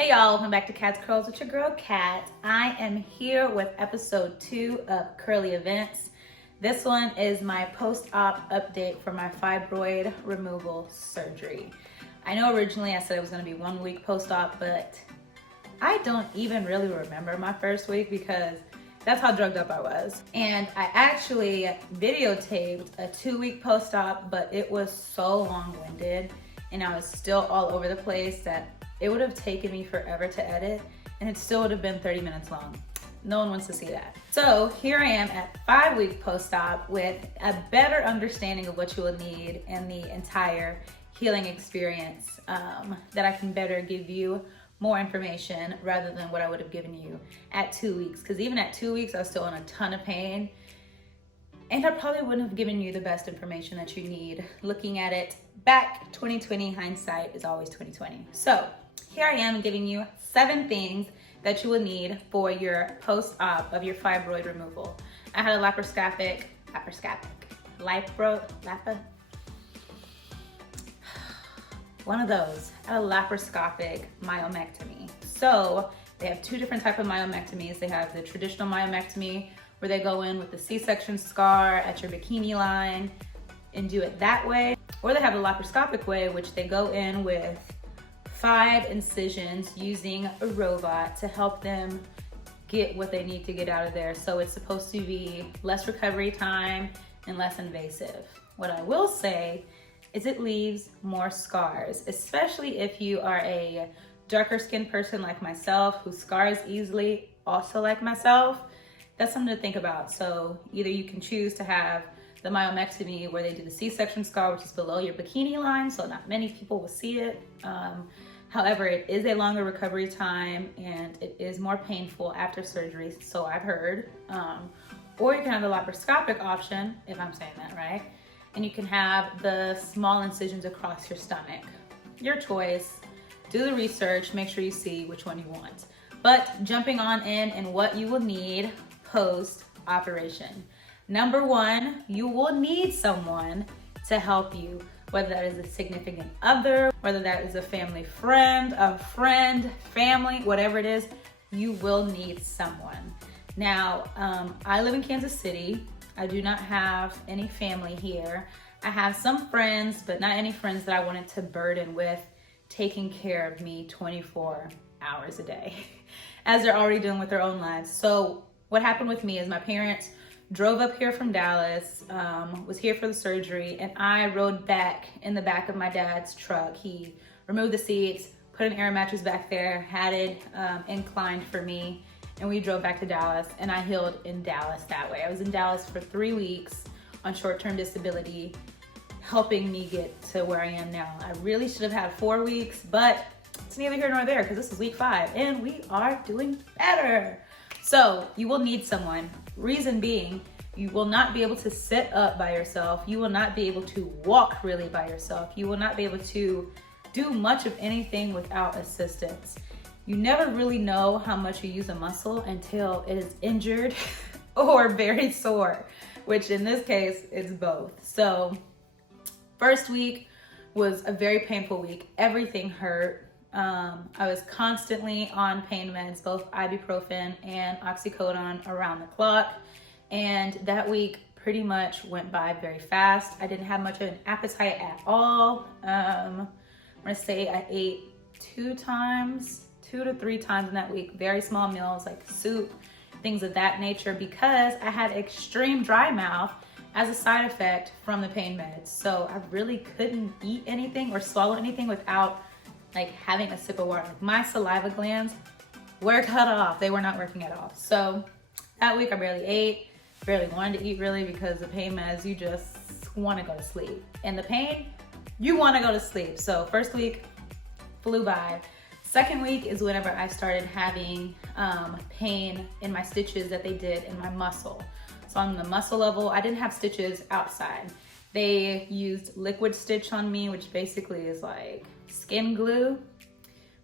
Hey y'all, welcome back to Cat's Curls with your girl Cat. I am here with episode 2 of Kurly Events. This one is my post-op update for my fibroid removal surgery. I know originally I said it was going to be 1 week post-op, but I don't even really remember my first week because that's how drugged up I was. And I actually videotaped a 2-week post-op, but it was so long-winded and I was still all over the place that it would have taken me forever to edit and it still would have been 30 minutes long. No one wants to see that. So here I am at 5-week post-op with a better understanding of what you will need in the entire healing experience, that I can better give you more information rather than what I would have given you at 2 weeks. Because even at 2 weeks, I was still in a ton of pain. And I probably wouldn't have given you the best information that you need. Looking at it back, 2020, hindsight is always 2020. So here I am giving you 7 things that you will need for your post-op of your fibroid removal. I had a one of those, a laparoscopic myomectomy. So they have 2 different types of myomectomies. They have the traditional myomectomy where they go in with the C-section scar at your bikini line and do it that way. Or they have a laparoscopic way, which they go in with 5 incisions using a robot to help them get what they need to get out of there. So it's supposed to be less recovery time and less invasive. What I will say is it leaves more scars, especially if you are a darker skinned person like myself who scars easily, also like myself. That's something to think about. So either you can choose to have the myomectomy where they do the C-section scar, which is below your bikini line, so not many people will see it. However, it is a longer recovery time and it is more painful after surgery, so I've heard. Or you can have the laparoscopic option, if I'm saying that right, and you can have the small incisions across your stomach. Your choice. Do the research, make sure you see which one you want. But jumping on in and what you will need post-operation. Number 1, you will need someone to help you, whether that is a significant other, whether that is a family friend, family, whatever it is, you will need someone. Now, I live in Kansas City. I do not have any family here. I have some friends, but not any friends that I wanted to burden with taking care of me 24 hours a day, as they're already doing with their own lives. So what happened with me is my parents drove up here from Dallas, was here for the surgery, and I rode back in the back of my dad's truck. He removed the seats, put an air mattress back there, had it inclined for me, and we drove back to Dallas, and I healed in Dallas that way. I was in Dallas for 3 weeks on short-term disability, helping me get to where I am now. I really should have had 4 weeks, but it's neither here nor there because this is week 5, and we are doing better. So you will need someone. Reason being, you will not be able to sit up by yourself. You will not be able to walk really by yourself. You will not be able to do much of anything without assistance. You never really know how much you use a muscle until it is injured or very sore, which in this case, it's both. So first week was a very painful week. Everything hurt. I was constantly on pain meds, both ibuprofen and oxycodone around the clock. And that week pretty much went by very fast. I didn't have much of an appetite at all. I'm gonna say I ate 2 to 3 times in that week. Very small meals like soup, things of that nature, because I had extreme dry mouth as a side effect from the pain meds. So I really couldn't eat anything or swallow anything without like having a sip of water. Like my saliva glands were cut off. They were not working at all. So that week I barely ate, barely wanted to eat really, because the pain meds, you just want to go to sleep. And the pain, you want to go to sleep. So first week flew by. Second week is whenever I started having pain in my stitches that they did in my muscle. So on the muscle level, I didn't have stitches outside. They used liquid stitch on me, which basically is like skin glue,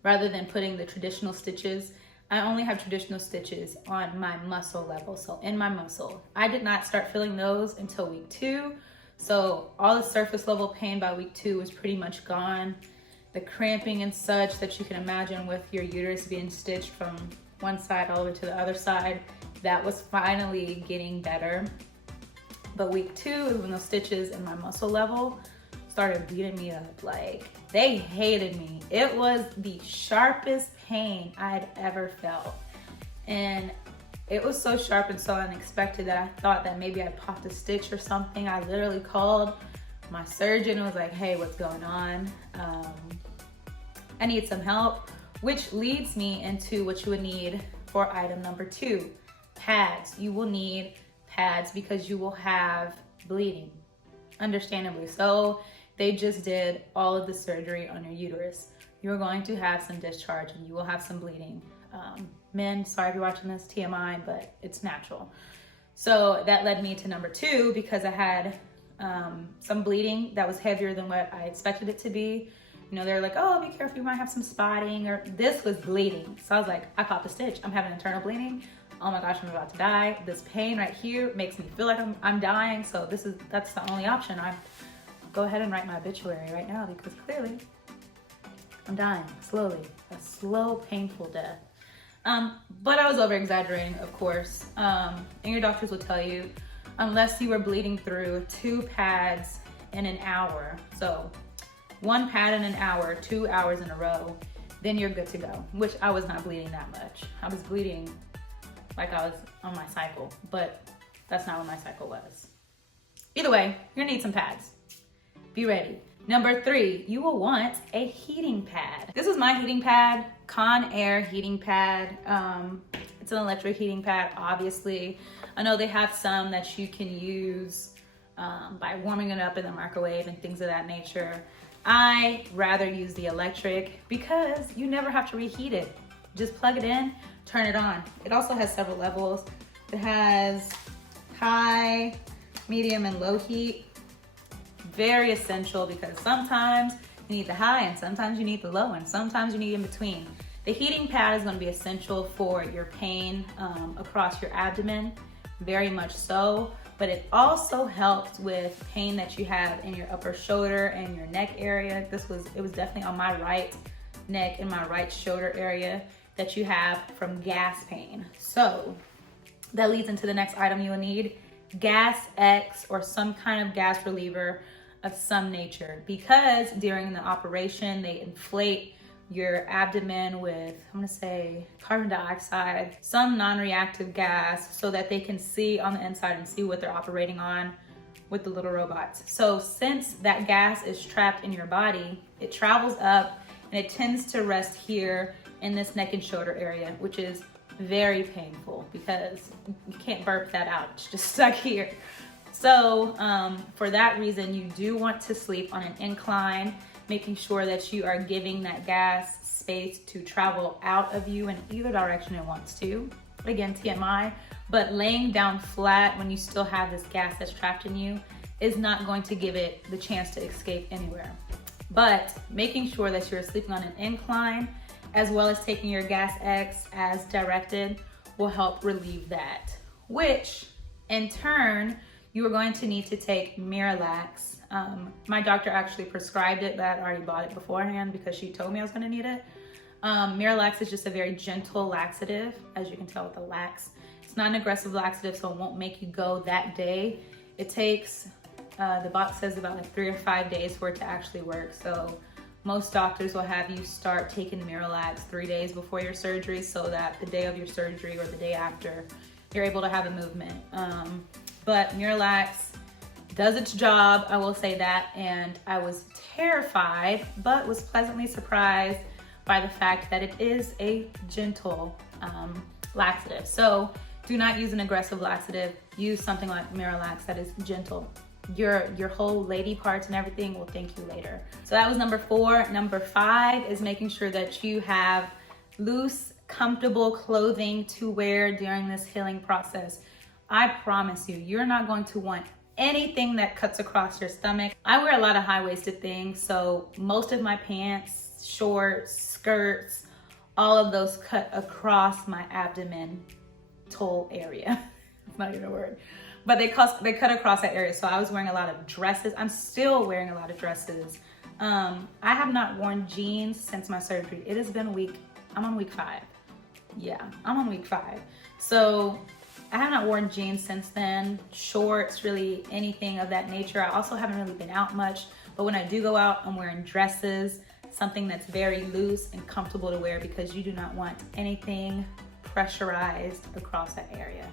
rather than putting the traditional stitches. I only have traditional stitches on my muscle level, so in my muscle. I did not start feeling those until week 2. So all the surface level pain by week 2 was pretty much gone. the cramping and such that you can imagine with your uterus being stitched from one side all the way to the other side. That was finally getting better. But week 2 is when those stitches in my muscle level started beating me up. Like, they hated me. It was the sharpest pain I'd ever felt. And it was so sharp and so unexpected that I thought that maybe I popped a stitch or something. I literally called my surgeon and was like, hey, what's going on? I need some help, which leads me into what you would need for item number 2, pads. You will need pads because you will have bleeding, understandably. So they just did all of the surgery on your uterus. You're going to have some discharge and you will have some bleeding. Men, sorry if you're watching this, TMI, but it's natural. So that led me to number 2 because I had some bleeding that was heavier than what I expected it to be. You know, they're like, oh, be careful, you might have some spotting, or this was bleeding. So I was like, I popped a stitch. I'm having internal bleeding. Oh my gosh, I'm about to die. This pain right here makes me feel like I'm dying. So that's the only option. I go ahead and write my obituary right now because clearly I'm dying slowly, a slow, painful death. But I was over exaggerating, of course. And your doctors will tell you, unless you were bleeding through 2 pads in an hour. So 1 pad in an hour, 2 hours in a row, then you're good to go, which I was not bleeding that much. I was bleeding like I was on my cycle, but that's not what my cycle was. Either way, you're gonna need some pads. Be ready. Number 3, you will want a heating pad. This is my heating pad, Conair heating pad. It's an electric heating pad, obviously. I know they have some that you can use by warming it up in the microwave and things of that nature. I rather use the electric because you never have to reheat it. Just plug it in, turn it on. It also has several levels. It has high, medium, and low heat. Very essential because sometimes you need the high and sometimes you need the low and sometimes you need in between. The heating pad is going to be essential for your pain across your abdomen, very much so, but it also helps with pain that you have in your upper shoulder and your neck area. It was definitely on my right neck and my right shoulder area that you have from gas pain. So that leads into the next item you will need, Gas X or some kind of gas reliever of some nature, because during the operation they inflate your abdomen with, I'm gonna say, carbon dioxide, some non-reactive gas, so that they can see on the inside and see what they're operating on with the little robots. So since that gas is trapped in your body, it travels up and it tends to rest here in this neck and shoulder area, which is very painful because you can't burp that out. It's just stuck here. So for that reason, you do want to sleep on an incline, making sure that you are giving that gas space to travel out of you in either direction it wants to. Again, TMI, but laying down flat when you still have this gas that's trapped in you is not going to give it the chance to escape anywhere. But making sure that you're sleeping on an incline, as well as taking your Gas X as directed, will help relieve that, which in turn, you are going to need to take Miralax. My doctor actually prescribed it, but I already bought it beforehand because she told me I was gonna need it. Miralax is just a very gentle laxative, as you can tell with the lax. It's not an aggressive laxative, so it won't make you go that day. It takes, the box says about like 3 or 5 days for it to actually work. So most doctors will have you start taking Miralax 3 days before your surgery so that the day of your surgery or the day after, you're able to have a movement. But Miralax does its job, I will say that, and I was terrified, but was pleasantly surprised by the fact that it is a gentle laxative. So do not use an aggressive laxative. Use something like Miralax that is gentle. Your whole lady parts and everything will thank you later. So that was number 4. Number 5 is making sure that you have loose, comfortable clothing to wear during this healing process. I promise you, you're not going to want anything that cuts across your stomach. I wear a lot of high-waisted things, so most of my pants, shorts, skirts, all of those cut across my abdomen toe area. It's not even a word. But they cut across that area. So I was wearing a lot of dresses. I'm still wearing a lot of dresses. I have not worn jeans since my surgery. It has been I'm on week 5. Yeah, I'm on week 5. So I have not worn jeans since then, shorts, really anything of that nature. I also haven't really been out much, but when I do go out, I'm wearing dresses, something that's very loose and comfortable to wear, because you do not want anything pressurized across that area.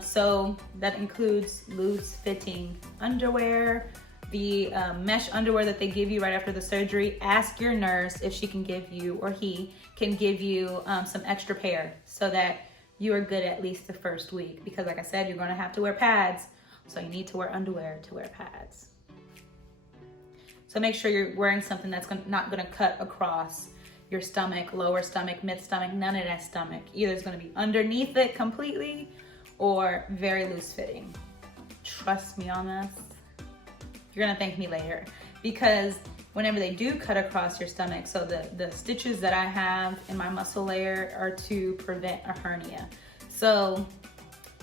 So that includes loose fitting underwear, the mesh underwear that they give you right after the surgery. Ask your nurse if she can give you, or he can give you some extra pair so that you are good at least the first week, because like I said, you're gonna have to wear pads, so you need to wear underwear to wear pads. So make sure you're wearing something that's not gonna cut across your stomach, lower stomach, mid stomach, none of that stomach. Either it's gonna be underneath it completely or very loose fitting. Trust me on this. You're gonna thank me later, because whenever they do cut across your stomach, so the stitches that I have in my muscle layer are to prevent a hernia. So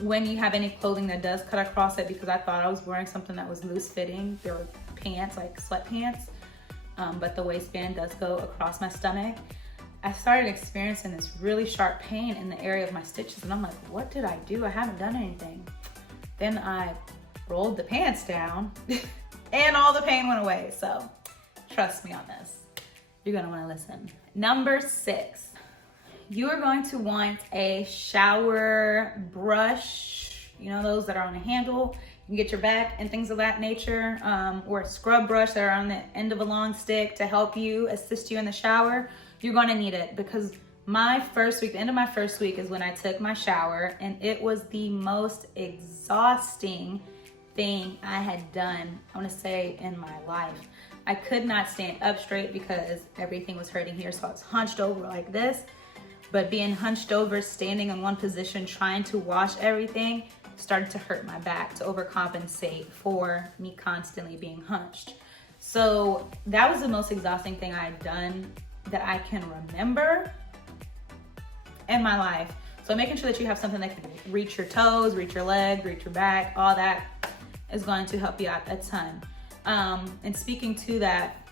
when you have any clothing that does cut across it, because I thought I was wearing something that was loose fitting, there were pants, like sweatpants, but the waistband does go across my stomach. I started experiencing this really sharp pain in the area of my stitches, and I'm like, what did I do? I haven't done anything. Then I rolled the pants down and all the pain went away. So trust me on this. You're gonna wanna listen. Number 6, you are going to want a shower brush, you know, those that are on a handle. You can get your back and things of that nature, or a scrub brush that are on the end of a long stick to help you, assist you in the shower. You're gonna need it, because my first week, the end of my first week is when I took my shower, and it was the most exhausting thing I had done, I wanna say, in my life. I could not stand up straight because everything was hurting here, so I was hunched over like this. But being hunched over, standing in one position, trying to wash everything, started to hurt my back to overcompensate for me constantly being hunched. So that was the most exhausting thing I had done that I can remember in my life. So making sure that you have something that can reach your toes, reach your legs, reach your back, all that is going to help you out a ton. And speaking to that,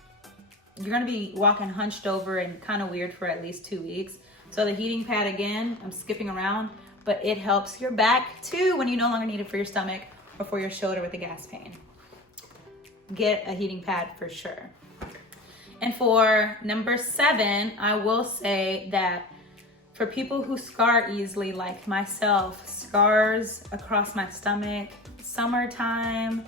you're gonna be walking hunched over and kind of weird for at least 2 weeks. So the heating pad, again, I'm skipping around, but it helps your back too when you no longer need it for your stomach or for your shoulder with the gas pain. Get a heating pad for sure. And for number 7, I will say that for people who scar easily, like myself, scars across my stomach, summertime,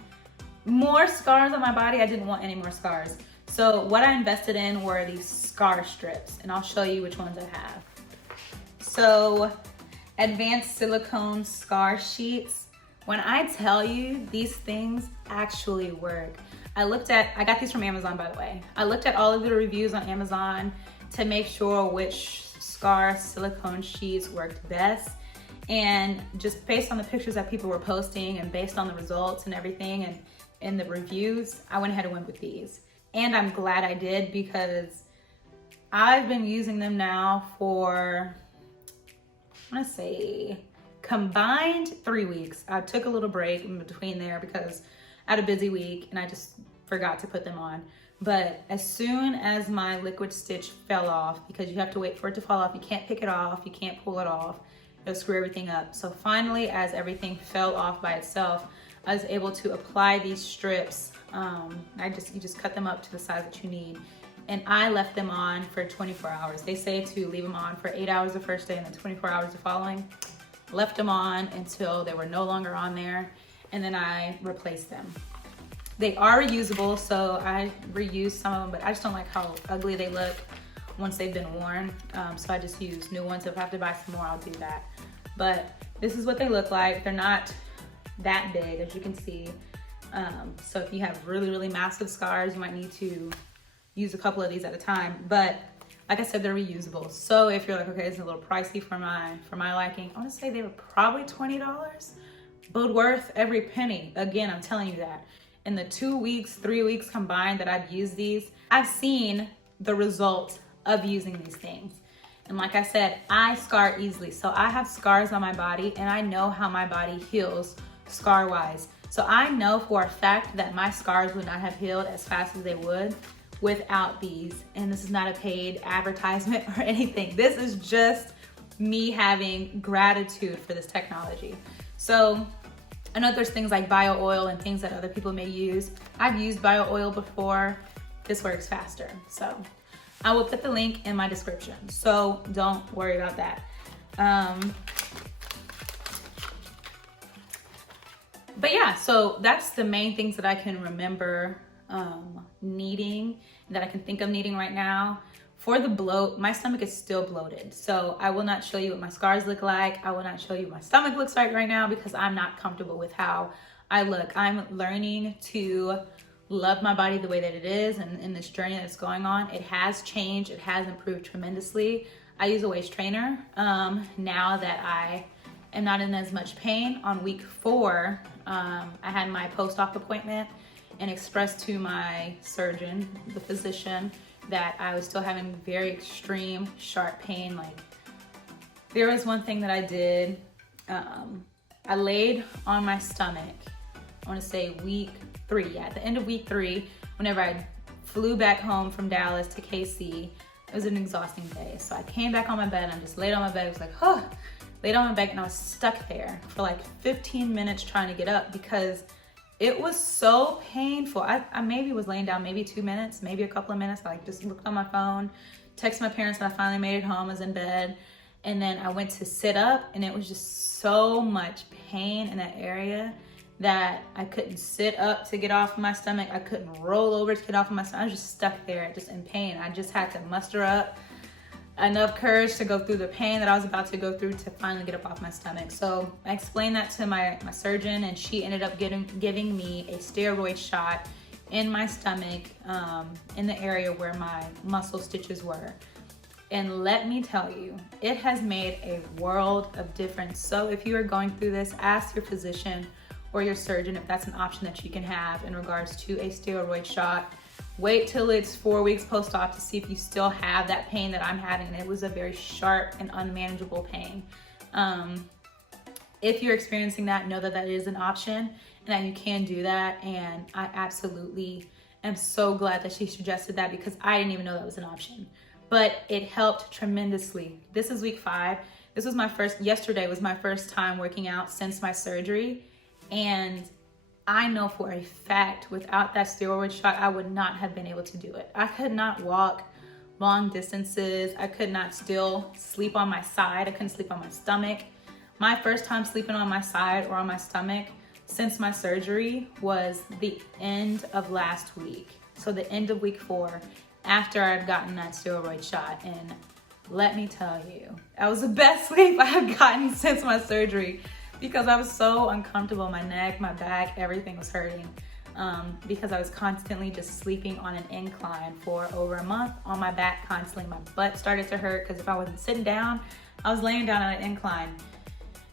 more scars on my body, I didn't want any more scars. So what I invested in were these scar strips, and I'll show you which ones I have. So advanced silicone scar sheets. When I tell you, these things actually work. I got these from Amazon, by the way. I looked at all of the reviews on Amazon to make sure which scar silicone sheets worked best. And just based on the pictures that people were posting and based on the results and everything and in the reviews, I went ahead and went with these. And I'm glad I did, because I've been using them now for, I wanna say, combined 3 weeks. I took a little break in between there because I had a busy week and I just forgot to put them on. But as soon as my liquid stitch fell off, because you have to wait for it to fall off, you can't pick it off, you can't pull it off, it'll screw everything up. So finally, as everything fell off by itself, I was able to apply these strips. You just cut them up to the size that you need. And I left them on for 24 hours. They say to leave them on for 8 hours the first day and then 24 hours the following. Left them on until they were no longer on there, and then I replaced them. They are reusable, so I reused some of them, but I just don't like how ugly they look once they've been worn. So I just use new ones. If I have to buy some more, I'll do that. But this is what they look like. They're not that big, as you can see. So if you have really, really massive scars, you might need to use a couple of these at a time. But like I said, they're reusable. So if you're like, okay, it's a little pricey for my liking, I want to say they were probably $20, but worth every penny. Again, I'm telling you that. In the 2 weeks, 3 weeks combined that I've used these, I've seen the result of using these things. And like I said, I scar easily. So I have scars on my body, and I know how my body heals scar-wise. So I know for a fact that my scars would not have healed as fast as they would without these. And this is not a paid advertisement or anything. This is just me having gratitude for this technology. So I know there's things like bio oil and things that other people may use. I've used bio oil before. This works faster. So I will put the link in my description. So don't worry about that. But yeah, so that's the main things that I can remember needing, that I can think of needing right now. For the bloat, my stomach is still bloated. So I will not show you what my scars look like. I will not show you what my stomach looks like right now because I'm not comfortable with how I look. I'm learning to love my body the way that it is, and in this journey that's going on, it has changed. It has improved tremendously. I use a waist trainer now that I am not in as much pain. On week 4, I had my post-op appointment and expressed to my surgeon, the physician, that I was still having very extreme sharp pain. Like, there was one thing that I did. I laid on my stomach, I want to say week 3. Yeah, at the end of week 3, whenever I flew back home from Dallas to KC, it was an exhausting day. So I came back on my bed and I just laid on my bed. It was like, huh, laid on my bed, and I was stuck there for like 15 minutes trying to get up because it was so painful. I maybe was laying down maybe 2 minutes, maybe a couple of minutes. I like just looked on my phone, texted my parents, and I finally made it home. I was in bed. And then I went to sit up, and it was just so much pain in that area that I couldn't sit up to get off of my stomach. I couldn't roll over to get off of my stomach. I was just stuck there, just in pain. I just had to muster up enough courage to go through the pain that I was about to go through to finally get up off my stomach. So I explained that to my surgeon, and she ended up giving me a steroid shot in my stomach, in the area where my muscle stitches were. And let me tell you, it has made a world of difference. So if you are going through this, ask your physician or your surgeon if that's an option that you can have in regards to a steroid shot. Wait till it's 4 weeks post-op to see if you still have that pain that I'm having. And it was a very sharp and unmanageable pain. If you're experiencing that, know that that is an option and that you can do that. And I absolutely am so glad that she suggested that because I didn't even know that was an option. But it helped tremendously. This is week 5. This was yesterday was my first time working out since my surgery. And I know for a fact without that steroid shot, I would not have been able to do it. I could not walk long distances. I could not still sleep on my side. I couldn't sleep on my stomach. My first time sleeping on my side or on my stomach since my surgery was the end of last week. So the end of week 4, after I'd gotten that steroid shot. And let me tell you, that was the best sleep I have gotten since my surgery because I was so uncomfortable. My neck, my back, everything was hurting because I was constantly just sleeping on an incline for over a month on my back constantly. My butt started to hurt because if I wasn't sitting down, I was laying down on an incline.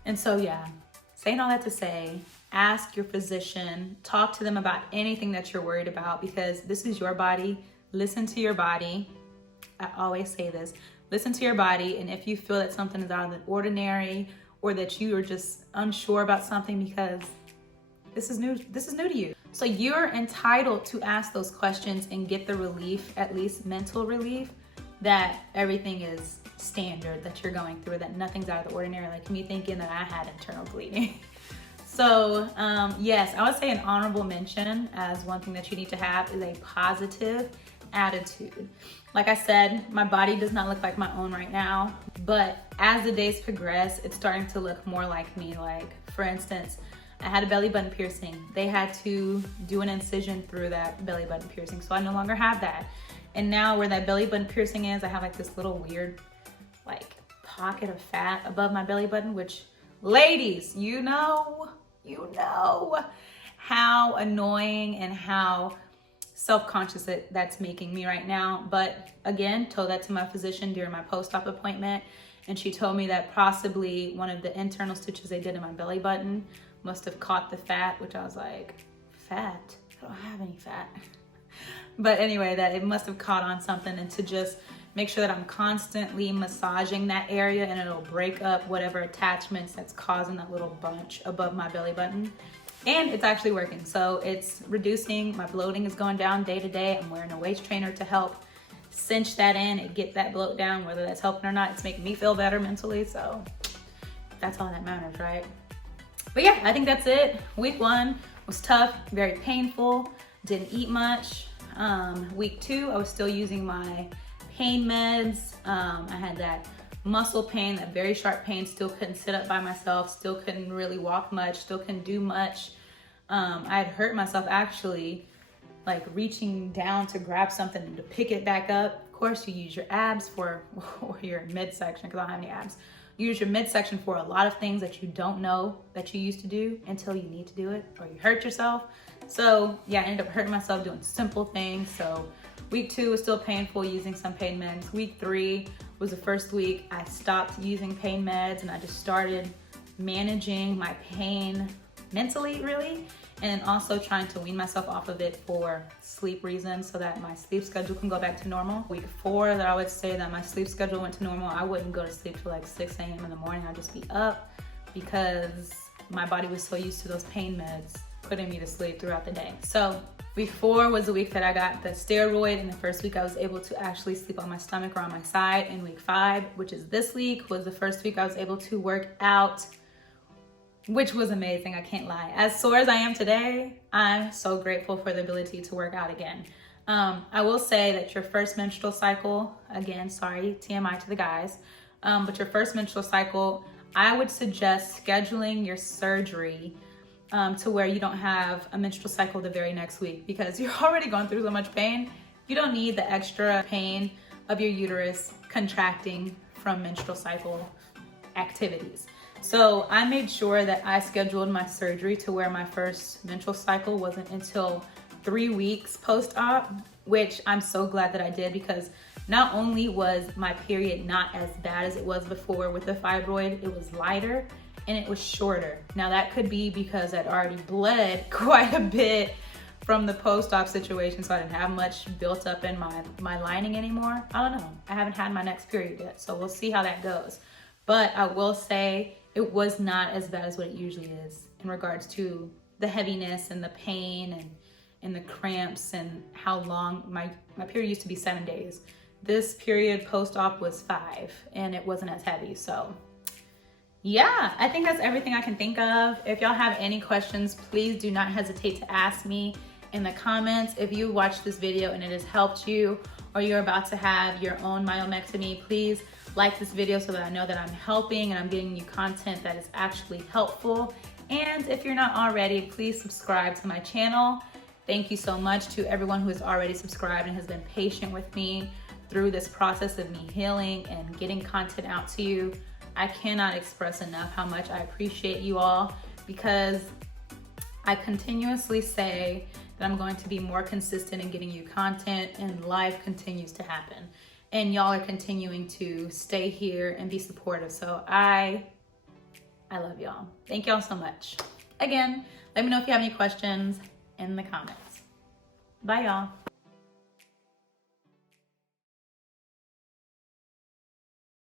And so yeah, saying all that to say, ask your physician, talk to them about anything that you're worried about because this is your body. Listen to your body. I always say this, listen to your body. And if you feel that something is out of the ordinary or that you are just unsure about something because this is new to you. So you're entitled to ask those questions and get the relief, at least mental relief, that everything is standard that you're going through, that nothing's out of the ordinary, like me thinking that I had internal bleeding. So yes, I would say an honorable mention as one thing that you need to have is a positive attitude. Like I said, my body does not look like my own right now, but as the days progress, it's starting to look more like me. Like, for instance, I had a belly button piercing. They had to do an incision through that belly button piercing, so I no longer have that. And now where that belly button piercing is, I have like this little weird like pocket of fat above my belly button, which, ladies, you know how annoying and how self-conscious that's making me right now. But again, told that to my physician during my post-op appointment, and she told me that possibly one of the internal stitches they did in my belly button must have caught the fat, which I was like, fat? I don't have any fat. But anyway, that it must have caught on something, and to just make sure that I'm constantly massaging that area and it'll break up whatever attachments that's causing that little bunch above my belly button. And it's actually working. So it's reducing, my bloating is going down day to day. I'm wearing a waist trainer to help cinch that in and get that bloat down, whether that's helping or not. It's making me feel better mentally. So that's all that matters, right? But yeah, I think that's it. Week 1 was tough, very painful, didn't eat much. Week 2, I was still using my pain meds. I had that muscle pain, that very sharp pain, still couldn't sit up by myself, still couldn't really walk much, still couldn't do much. I had hurt myself actually, like reaching down to grab something and to pick it back up. Of course, you use your abs for, or your midsection, because I don't have any abs. You use your midsection for a lot of things that you don't know that you used to do until you need to do it, or you hurt yourself. So yeah, I ended up hurting myself doing simple things. So week 2 was still painful, using some pain meds. Week 3 was the first week I stopped using pain meds and I just started managing my pain mentally, really, and also trying to wean myself off of it for sleep reasons so that my sleep schedule can go back to normal. Week 4, that I would say that my sleep schedule went to normal. I wouldn't go to sleep till like 6 a.m. in the morning. I'd just be up because my body was so used to those pain meds putting me to sleep throughout the day. So week 4 was the week that I got the steroid, and the first week I was able to actually sleep on my stomach or on my side. And week 5, which is this week, was the first week I was able to work out, which was amazing, I can't lie. As sore as I am today, I'm so grateful for the ability to work out again. I will say that your first menstrual cycle, again, sorry, TMI to the guys, but your first menstrual cycle, I would suggest scheduling your surgery to where you don't have a menstrual cycle the very next week, because you're already going through so much pain. You don't need the extra pain of your uterus contracting from menstrual cycle activities. So I made sure that I scheduled my surgery to where my first menstrual cycle wasn't until 3 weeks post-op, which I'm so glad that I did, because not only was my period not as bad as it was before with the fibroid, it was lighter and it was shorter. Now that could be because I'd already bled quite a bit from the post-op situation, so I didn't have much built up in my lining anymore. I don't know. I haven't had my next period yet, so we'll see how that goes. But I will say it was not as bad as what it usually is in regards to the heaviness and the pain and the cramps and how long my period used to be 7 days. This period post-op was 5 and it wasn't as heavy. So yeah, I think that's everything I can think of. If y'all have any questions, please do not hesitate to ask me in the comments. If you watched this video and it has helped you, or you're about to have your own myomectomy, please like this video so that I know that I'm helping and I'm getting you content that is actually helpful. And if you're not already, please subscribe to my channel. Thank you so much to everyone who has already subscribed and has been patient with me through this process of me healing and getting content out to you. I cannot express enough how much I appreciate you all, because I continuously say that I'm going to be more consistent in getting you content, and life continues to happen. And y'all are continuing to stay here and be supportive. So I love y'all. Thank y'all so much. Again, let me know if you have any questions in the comments. Bye y'all.